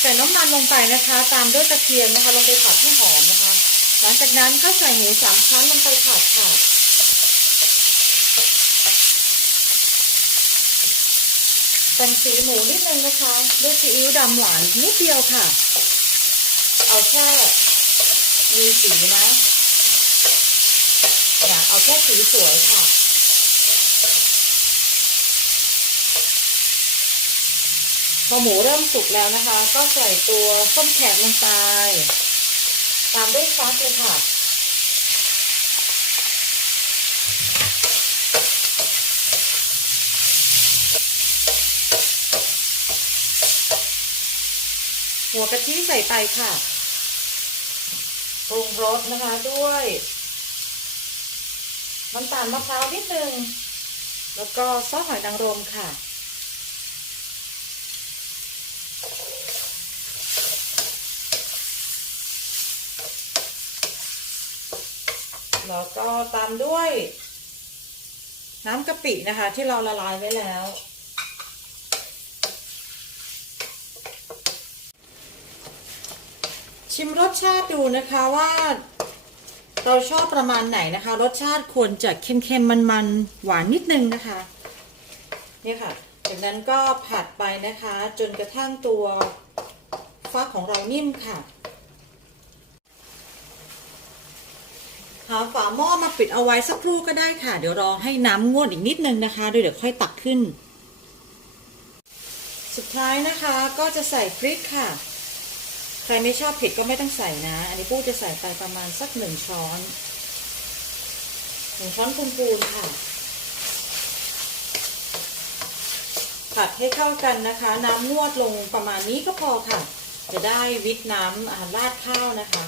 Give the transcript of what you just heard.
ใส่น้ำมันลงไปนะคะ ตามด้วยกระเทียมนะคะ ลงไปผัดให้หอมนะคะ หลังจากนั้นก็ใส่หมูสามชั้นลงไปผัดค่ะแต่งสีหมูนิดนึงนะคะด้วยซีอิ๊วดำหวานนิดเดียวค่ะ เอาแค่มีสีนะเนี่ยเอาแค่สีสวยค่ะ พอหมูเริ่มสุกแล้วนะคะ ก็ใส่ตัวส้มแขกลงไป ตามด้วยฟักเลยค่ะ หัวกะทิใส่ไปค่ะ ปรุงรสนะคะด้วยน้ำตาลมะพร้าวนิดนึง แล้วก็ซอสหอยนางรมค่ะ แล้วก็ตามด้วย น้ำกะปินะคะ ที่เราละลายไว้แล้ว ชิมรสชาติดูนะคะว่า เราชอบประมาณไหนนะคะ รสชาติควรจะเค็มๆมันๆหวานนิดนึงนะคะนี่ค่ะ จากนั้นก็ผัดไปนะคะ จนกระทั่งตัวฟักของเรานิ่มค่ะาฝาหม้อมาปิดเอาไว้สักครู่ก็ได้ค่ะ เดี๋ยวรอให้น้ำงวดอีกนิดนึงนะคะเดี๋ยวค่อยตักขึ้น สุดท้ายนะคะก็จะใส่พริกค่ะ ใครไม่ชอบเผ็ดก็ไม่ต้องใส่นะ อันนี้ปู้จะใส่ไปประมาณสักหนึ่งช้อนหนึ่งช้อนปูนๆค่ะ ผัดให้เข้ากันนะคะ น้ำนวดลงประมาณนี้ก็พอค่ะ จะได้วิตน้ำอ่าราดข้าวนะคะ